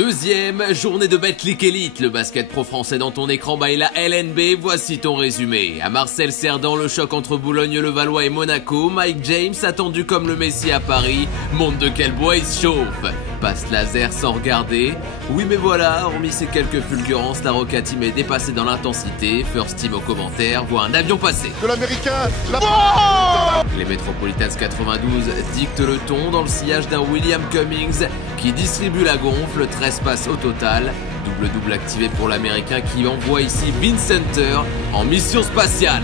Deuxième journée de Betclic Elite, le basket pro français dans ton écran by la LNB, voici ton résumé. À Marseille-Cerdan, le choc entre Boulogne-le-Valois et Monaco, Mike James, attendu comme le Messi à Paris, montre de quel bois il se chauffe. Passe laser sans regarder. Oui mais voilà, hormis ces quelques fulgurances, la Roca Team est dépassée dans l'intensité. First Team au commentaire voit un avion passer. De l'américain, Les Metropolitans 92 dictent le ton dans le sillage d'un William Cummings qui distribue la gonfle, 13 passes au total. Double-double activé pour l'américain qui envoie ici Vince Hunter en mission spatiale.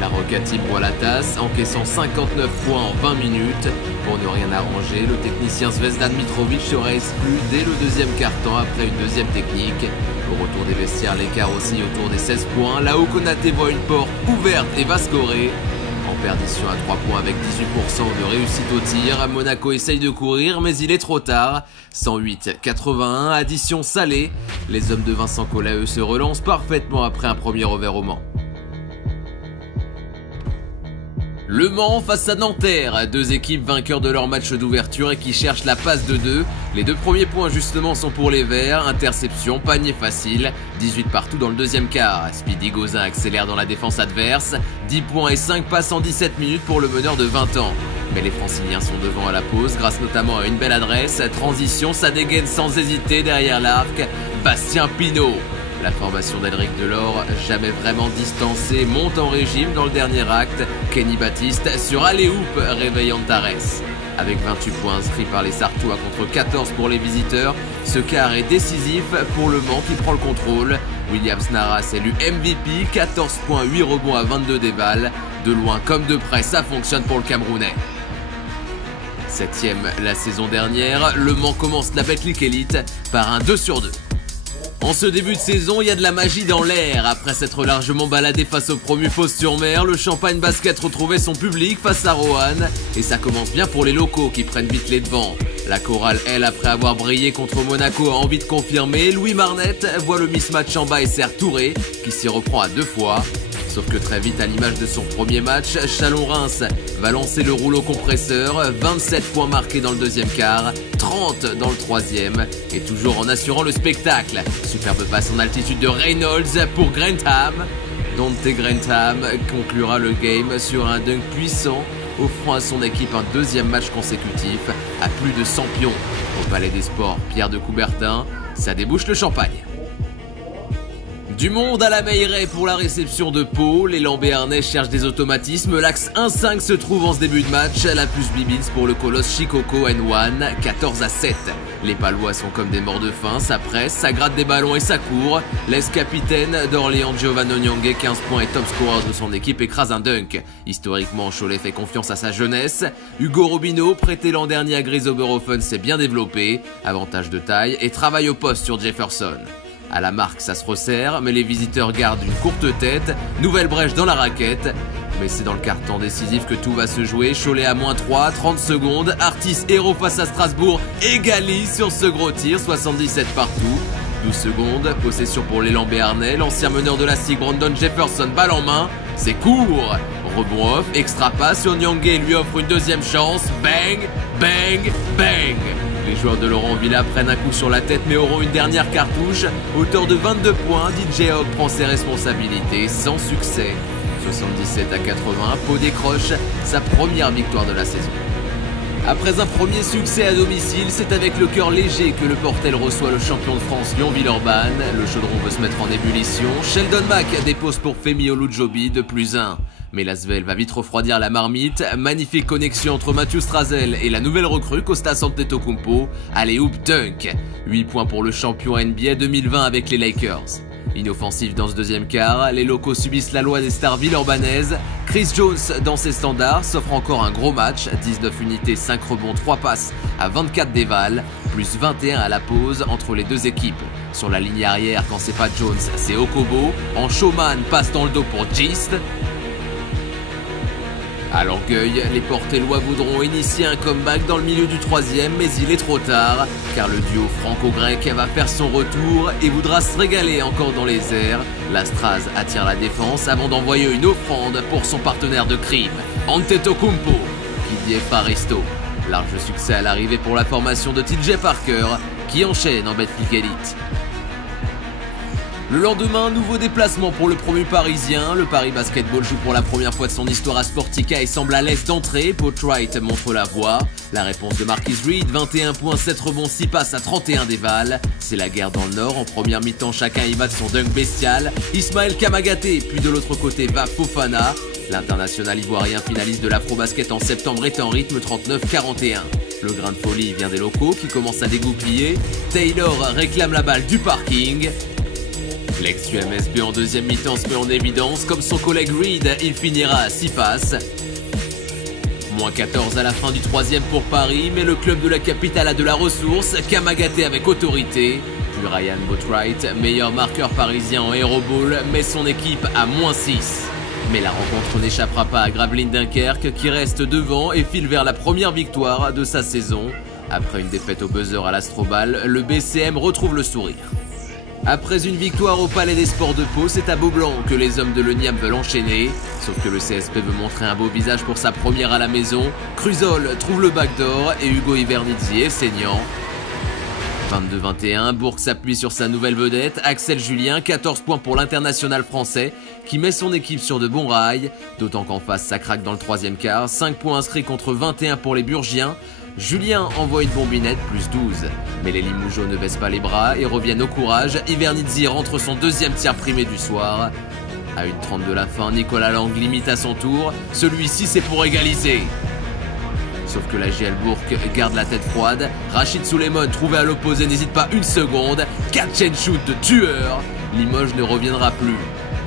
La Roca Team voit la tasse, encaissant 59 points en 20 minutes. Pour ne rien arranger, le technicien Zvezdan Mitrovic sera exclu dès le deuxième quart-temps après une deuxième technique. Au retour des vestiaires, l'écart aussi autour des 16 points. Là où Konaté voit une porte ouverte et va scorer. En perdition à 3 points avec 18% de réussite au tir, Monaco essaye de courir mais il est trop tard. 108-81, addition salée. Les hommes de Vincent Collet eux se relancent parfaitement après un premier revers au Mans. Le Mans face à Nanterre, deux équipes vainqueurs de leur match d'ouverture et qui cherchent la passe de 2. Les deux premiers points justement sont pour les Verts, interception, panier facile, 18 partout dans le deuxième quart. Speedy Gauzin accélère dans la défense adverse, 10 points et 5 passes en 17 minutes pour le meneur de 20 ans. Mais les Franciliens sont devant à la pause grâce notamment à une belle adresse, transition, ça dégaine sans hésiter derrière l'arc, Bastien Pinault. La formation d'Elric Delors, jamais vraiment distancée, monte en régime dans le dernier acte. Kenny Baptiste sur alley-oop réveille Antares. Avec 28 points inscrits par les Sartois contre 14 pour les visiteurs, ce quart est décisif pour le Mans qui prend le contrôle. Williams Naras élu MVP, 14 points, 8 rebonds à 22 déballes. De loin comme de près, ça fonctionne pour le Camerounais. 7ème la saison dernière, le Mans commence la Betclic Elite par un 2 sur 2. En ce début de saison, il y a de la magie dans l'air. Après s'être largement baladé face au promu Fos-sur-Mer, le Champagne Basket retrouvait son public face à Roanne. Et ça commence bien pour les locaux qui prennent vite les devants. La chorale, elle, après avoir brillé contre Monaco, a envie de confirmer. Louis Marnette voit le mismatch en bas et sert Touré, qui s'y reprend à 2 fois. Sauf que très vite, à l'image de son premier match, Chalon-Reims va lancer le rouleau compresseur. 27 points marqués dans le deuxième quart, 30 dans le troisième. Et toujours en assurant le spectacle. Superbe passe en altitude de Reynolds pour Grantham. Dante Grantham conclura le game sur un dunk puissant, offrant à son équipe un deuxième match consécutif à plus de 100 pions. Au Palais des Sports, Pierre de Coubertin, ça débouche le champagne. Du monde à la Meilleraye pour la réception de Pau, les Lambéarnais cherchent des automatismes, l'axe 1-5 se trouve en ce début de match, la plus Bibins pour le colosse Shikoko N1, 14-7. Les Palois sont comme des morts de faim, ça presse, ça gratte des ballons et ça court. L'ex-capitaine d'Orléans Giovanni Nyangé, 15 points et top scorer de son équipe, écrase un dunk. Historiquement, Cholet fait confiance à sa jeunesse. Hugo Robineau, prêté l'an dernier à Grisoberhofen, s'est bien développé, avantage de taille et travail au poste sur Jefferson. À la marque, ça se resserre, mais les visiteurs gardent une courte tête. Nouvelle brèche dans la raquette. Mais c'est dans le quart-temps décisif que tout va se jouer. Cholet à -3, 30 secondes. Artis héros face à Strasbourg égalise sur ce gros tir, 77 partout. 12 secondes, possession pour l'élan béarnais. L'ancien meneur de la SIG, Brandon Jefferson, balle en main. C'est court. Rebond off, extra passe sur Nyangé, lui offre une deuxième chance. Bang, bang, bang. Les joueurs de Laurent Villa prennent un coup sur la tête mais auront une dernière cartouche. Auteur de 22 points, DJ Hogg prend ses responsabilités sans succès. 77-80, Pau décroche sa première victoire de la saison. Après un premier succès à domicile, c'est avec le cœur léger que le Portel reçoit le champion de France Lyon-Villeurbanne. Le chaudron veut se mettre en ébullition. Sheldon Mack dépose pour Femi Olujobi de +1. Mais l'Asvel va vite refroidir la marmite. Magnifique connexion entre Mathieu Strazel et la nouvelle recrue Kostas Antetokounmpo. Allez-hoop dunk. 8 points pour le champion NBA 2020 avec les Lakers. Inoffensif dans ce deuxième quart, les locaux subissent la loi des stars villeurbanaises. Chris Jones dans ses standards s'offre encore un gros match. 19 unités, 5 rebonds, 3 passes à 24 dévals. Plus 21 à la pause entre les deux équipes. Sur la ligne arrière, quand c'est pas Jones, c'est Okobo. En showman, passe dans le dos pour Gist. À l'orgueil, les Portellois voudront initier un comeback dans le milieu du troisième, mais il est trop tard, car le duo franco-grec va faire son retour et voudra se régaler encore dans les airs. La Straz attire la défense avant d'envoyer une offrande pour son partenaire de crime, Antetokounmpo, qui dit Faristo. Large succès à l'arrivée pour la formation de TJ Parker, qui enchaîne en Betclic Elite. Le lendemain, nouveau déplacement pour le promu parisien. Le Paris Basketball joue pour la première fois de son histoire à Sportica et semble à l'aise d'entrée. Boatwright montre la voie. La réponse de Marquis Reed, 21 points, 7 rebonds, 6 passes à 31 dévals. C'est la guerre dans le Nord. En première mi-temps, chacun y va de son dunk bestial. Ismaël Kamagaté, puis de l'autre côté va Fofana. L'international ivoirien finaliste de l'Afro-Basket en septembre est en rythme 39-41. Le grain de folie vient des locaux qui commencent à dégoupiller. Taylor réclame la balle du parking. L'ex-UMSB en deuxième mi-temps se met en évidence. Comme son collègue Reed, il finira à 6 passes. Moins 14 à la fin du troisième pour Paris, mais le club de la capitale a de la ressource. Kamagaté avec autorité. Puis Ryan Boatwright, meilleur marqueur parisien en Aeroball, met son équipe à moins 6. Mais la rencontre n'échappera pas à Gravelines Dunkerque qui reste devant et file vers la première victoire de sa saison. Après une défaite au buzzer à l'Astrobal, le BCM retrouve le sourire. Après une victoire au Palais des Sports de Pau, c'est à Beaublanc que les hommes de l'Oniam veulent enchaîner. Sauf que le CSP veut montrer un beau visage pour sa première à la maison. Cruzol trouve le backdoor et Hugo Ivernizzi est saignant. 22-21, Bourg s'appuie sur sa nouvelle vedette, Axel Julien, 14 points pour l'international français, qui met son équipe sur de bons rails, d'autant qu'en face ça craque dans le troisième quart, 5 points inscrits contre 21 pour les Burgiens. Julien envoie une bombinette, plus 12. Mais les Limougeaux ne baissent pas les bras et reviennent au courage. Ivernizzi rentre son deuxième tir primé du soir. À 1:30 de la fin, Nicolas Lang limite à son tour. Celui-ci, c'est pour égaliser. Sauf que la JL Bourg garde la tête froide. Rachid Souleymane, trouvé à l'opposé, n'hésite pas une seconde. Catch and shoot de tueur. Limoges ne reviendra plus.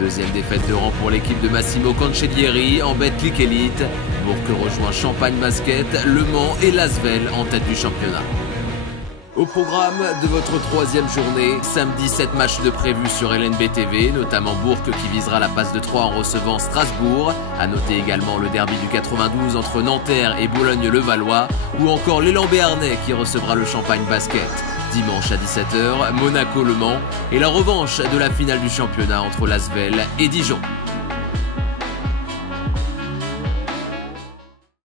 Deuxième défaite de rang pour l'équipe de Massimo Cancellieri en Betclic Elite. Bourg rejoint Champagne Basket, Le Mans et Lasvel en tête du championnat. Au programme de votre troisième journée, samedi 7 matchs de prévus sur LNB TV, notamment Bourg qui visera la passe de 3 en recevant Strasbourg. À noter également le derby du 92 entre Nanterre et Boulogne-le-Valois, ou encore l'élan béarnais qui recevra le Champagne Basket. Dimanche à 17h, Monaco-Le Mans et la revanche de la finale du championnat entre Lasvel et Dijon.